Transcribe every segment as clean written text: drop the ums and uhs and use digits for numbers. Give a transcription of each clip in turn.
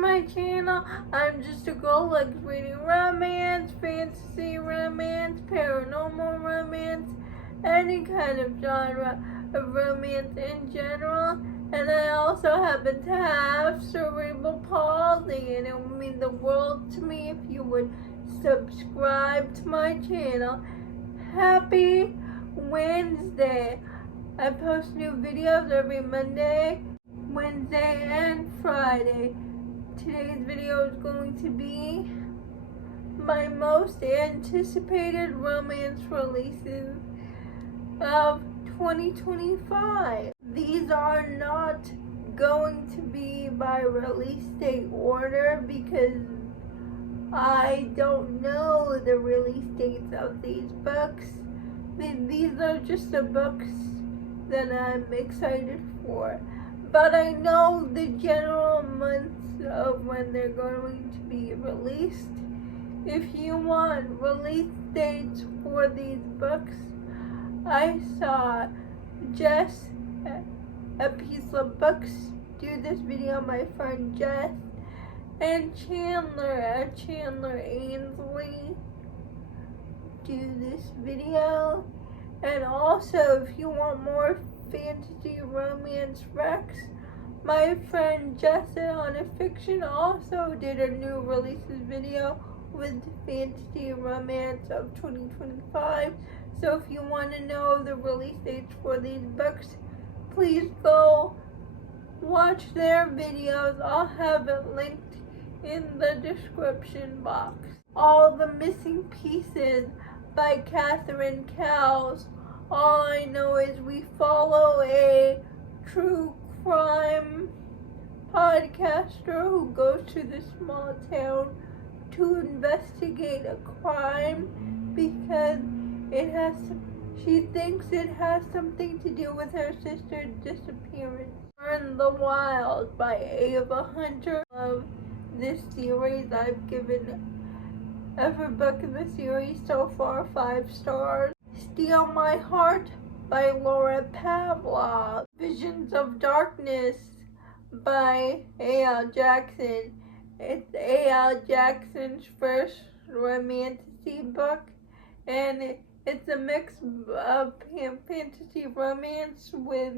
my channel. I'm just a girl who likes reading romance, fantasy romance, paranormal romance, any kind of genre of romance in general. And I also happen to have cerebral palsy, and it would mean the world to me if you would subscribe to my channel. Happy Wednesday! I post new videos every Monday, Wednesday, and Friday. Today's video is going to be my most anticipated romance releases of 2025. These are not going to be by release date order because I don't know the release dates of these books. These are just the books that I'm excited for. But I know the general months of when they're going to be released. If you want release dates for these books, I saw Jess at Piece of Books do this video, my friend Jess, and Chandler at Chandler Ainsley do this video. And also, if you want more fantasy romance recs, my friend Jess at Haunted Fiction also did a new releases video with fantasy romance of 2025. So if you want to know the release dates for these books, please go watch their videos. I'll have it linked in the description box. All the Missing Pieces by Catherine Cowles. All I know is we follow a true crime podcaster who goes to this small town to investigate a crime because she thinks it has something to do with her sister's disappearance. In the Wild by Ava Hunter. Of this series, I've given every book in the series so far 5 stars. Steal My Heart by Laura Pavlov. Visions of Darkness by A.L. Jackson. It's A.L. Jackson's first romantasy book, and it's a mix of fantasy romance with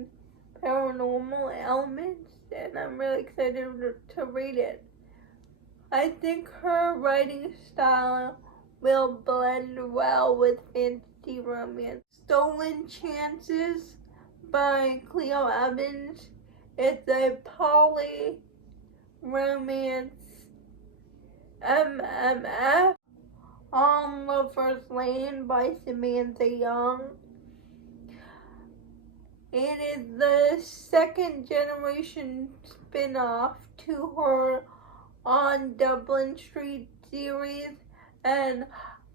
paranormal elements, and I'm really excited to read it. I think her writing style will blend well with fantasy romance. Stolen Chances by Cleo Evans. It's a poly romance MMF. On Lover's Lane by Samantha Young. It is the second generation spin-off to her On Dublin Street series, and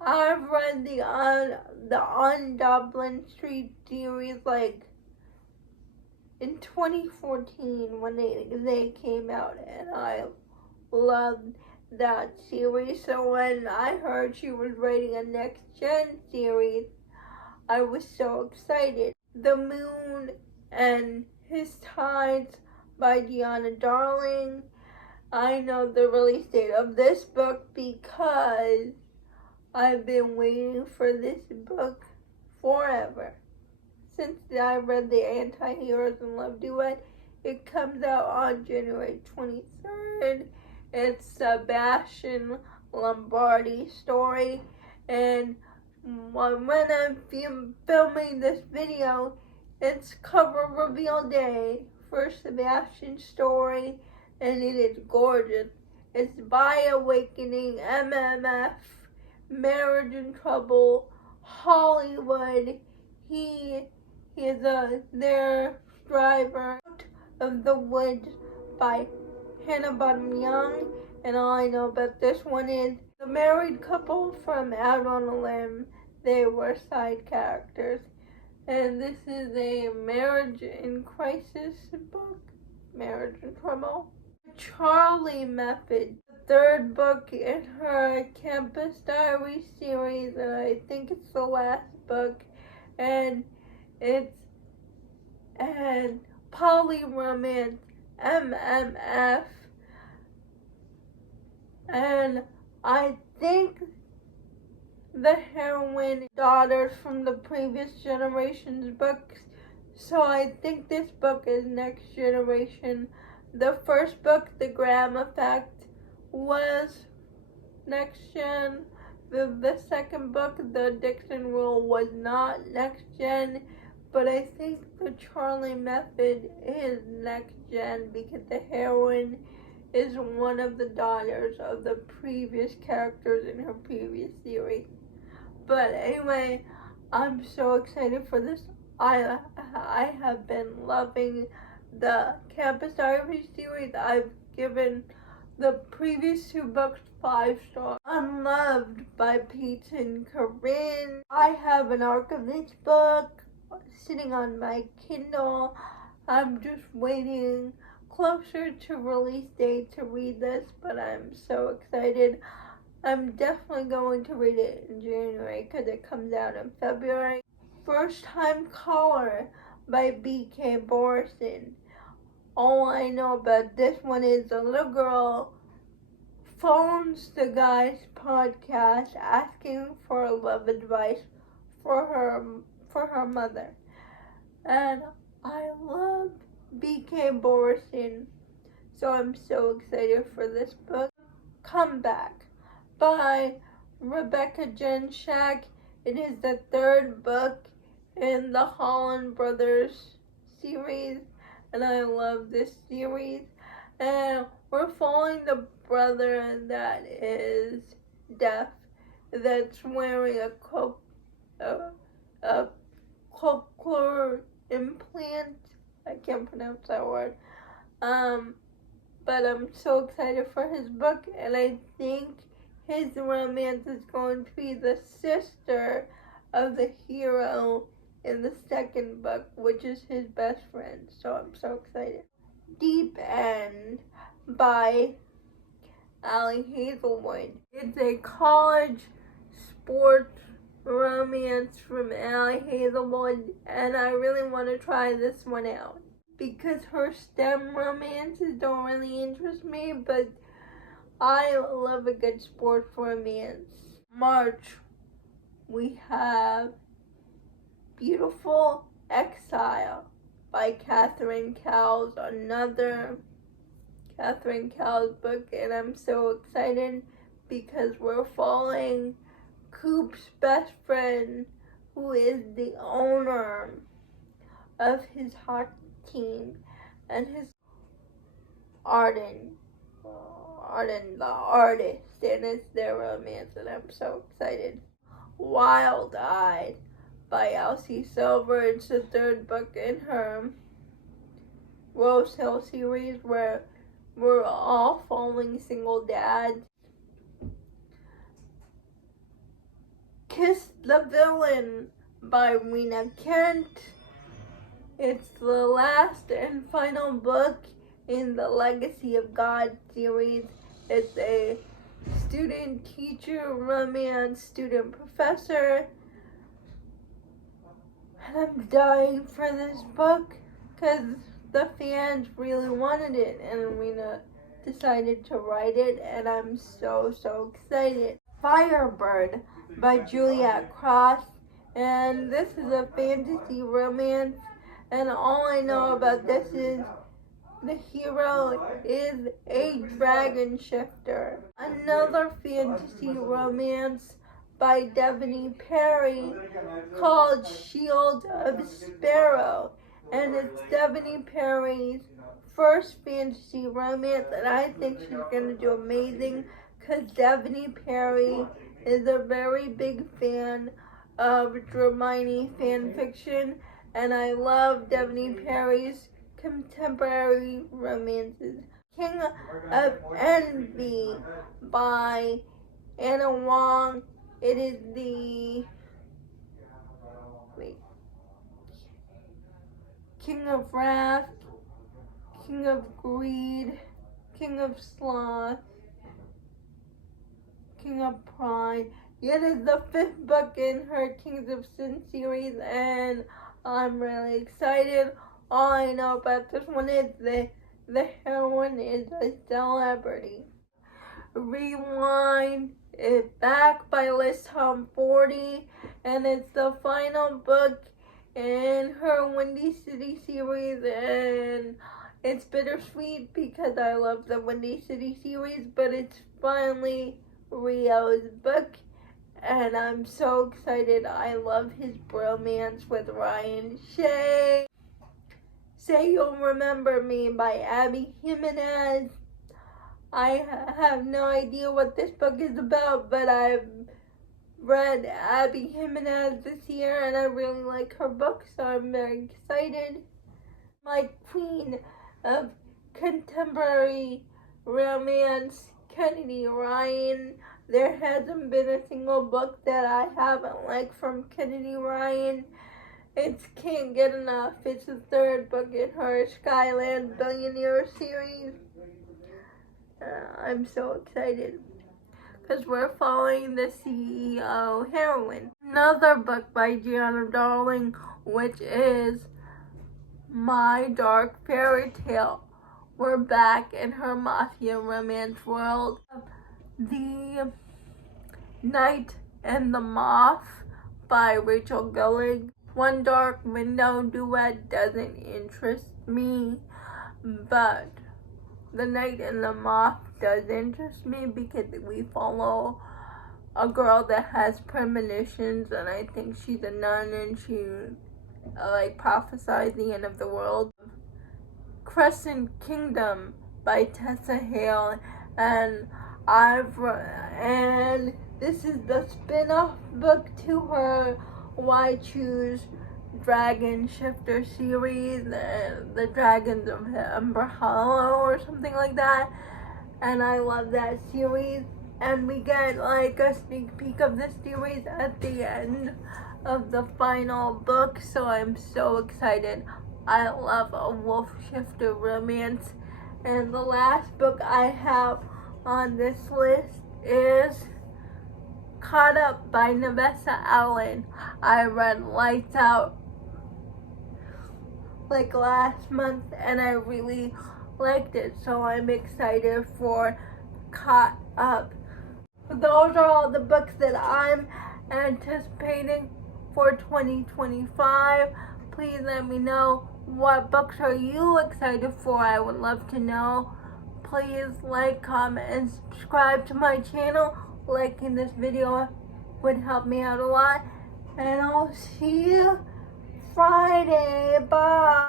I've read the On Dublin Street series like in 2014 when they came out, and I loved that series. So when I heard she was writing a next gen series, I was so excited. The Moon and His Tides by Gianna Darling. I know the release date of this book because I've been waiting for this book forever. Since I read the Anti-Heroes in Love duet. It comes out on January 23rd. It's Sebastian Lombardi's story, and when I'm filming this video, it's cover reveal day for Sebastian's story, and it is gorgeous. It's By Awakening, MMF, Marriage in Trouble, Hollywood. He is their driver Out of the Woods by Hannah Bottom Young, and all I know about this one is the married couple from Out on a Limb. They were side characters, and this is a marriage in crisis book, Marriage in Trouble. Charlie Method, the third book in her Campus Diary series, and I think it's the last book, and it's poly romance MMF And I think the heroine daughters from the previous generation's books, so I think this book is next generation. The first book, The Graham Effect, was next gen. The second book, The Dixon Rule, was not next gen, but I think the Charlie Method is next gen because the heroine is one of the daughters of the previous characters in her previous series. But anyway, I'm so excited for this. I have been loving the Campus Diaries series. I've given the previous 2 books 5 stars. Unloved by Pete and Corinne. I have an arc of this book sitting on my Kindle. I'm just waiting closer to release date to read this, but I'm so excited. I'm definitely going to read it in January because it comes out in February. First Time Caller by B.K. Borison. All I know about this one is a little girl phones the guy's podcast asking for love advice for her mother. And I love B.K. Borison, so I'm so excited for this book. Comeback by Rebecca Jen Shack. It is the 3rd book in the Holland Brothers series, and I love this series. And we're following the brother that is deaf, that's wearing a cochlear implant. I can't pronounce that word. But I'm so excited for his book, and I think his romance is going to be the sister of the hero in the 2nd book, which is his best friend. So I'm so excited. Deep End by Allie Hazelwood. It's a college sports romance from Allie Hazelwood, and I really want to try this one out because her STEM romances don't really interest me, but I love a good sports romance. March, we have Beautiful Exile by Catherine Cowles, another Catherine Cowles book, and I'm so excited because we're following Coop's best friend, who is the owner of his hockey team, and his Arden, the artist, and it's their romance, and I'm so excited. Wild Eyed by Elsie Silver. It's the 3rd book in her Rose Hill series where we're all following single dads. Kiss the Villain by Rena Kent. It's the last and final book in the Legacy of God series. It's a student-teacher romance, student-professor. And I'm dying for this book because the fans really wanted it, and Rena decided to write it, and I'm so excited. Firebird by Juliet Cross, and this is a fantasy romance, and all I know about this is the hero is a dragon shifter. Another fantasy romance by Devoney Perry called Shield of Sparrow, and it's Devoney Perry's first fantasy romance, and I think she's going to do amazing because Devoney Perry is a very big fan of Hermione fan fiction, and I love Devoney Perry's contemporary romances. King of Envy by Anna Wong. It is the King of Wrath, King of Greed, King of Sloth, King of Pride. It is the 5th book in her Kings of Sin series, and I'm really excited. All I know about this one is the heroine is a celebrity. Rewind It Back by Liz Tom 40, and it's the final book in her Windy City series, and it's bittersweet because I love the Windy City series, but it's finally Rio's book, and I'm so excited. I love his bromance with Ryan Shea. Say You'll Remember Me by Abby Jimenez. I have no idea what this book is about, but I've read Abby Jimenez this year and I really like her book, so I'm very excited. My queen of contemporary romance, Kennedy Ryan. There hasn't been a single book that I haven't liked from Kennedy Ryan. It's Can't Get Enough. It's the third book in her Skyland Billionaire series. I'm so excited because we're following the CEO heroine. Another book by Gianna Darling, which is My Dark Fairy Tale. We're back in her mafia romance world. The Knight and the Moth by Rachel Gillig. One Dark Window duet doesn't interest me, but The Knight and the Moth does interest me because we follow a girl that has premonitions, and I think she's a nun and she prophesies the end of the world. Crescent Kingdom by Tessa Hale, and this is the spin-off book to her Why Choose Dragon Shifter series, the Dragons of Ember Hollow or something like that, and I love that series. And we get a sneak peek of the series at the end of the final book, so I'm so excited. I love a wolf shifter romance. And the last book I have on this list is Caught Up by Nevessa Allen. I read Lights Out last month and I really liked it, so I'm excited for Caught Up. Those are all the books that I'm anticipating for 2025. Please let me know, what books are you excited for? I would love to know. Please like, comment, and subscribe to my channel. Liking this video would help me out a lot. And I'll see you Friday. Bye.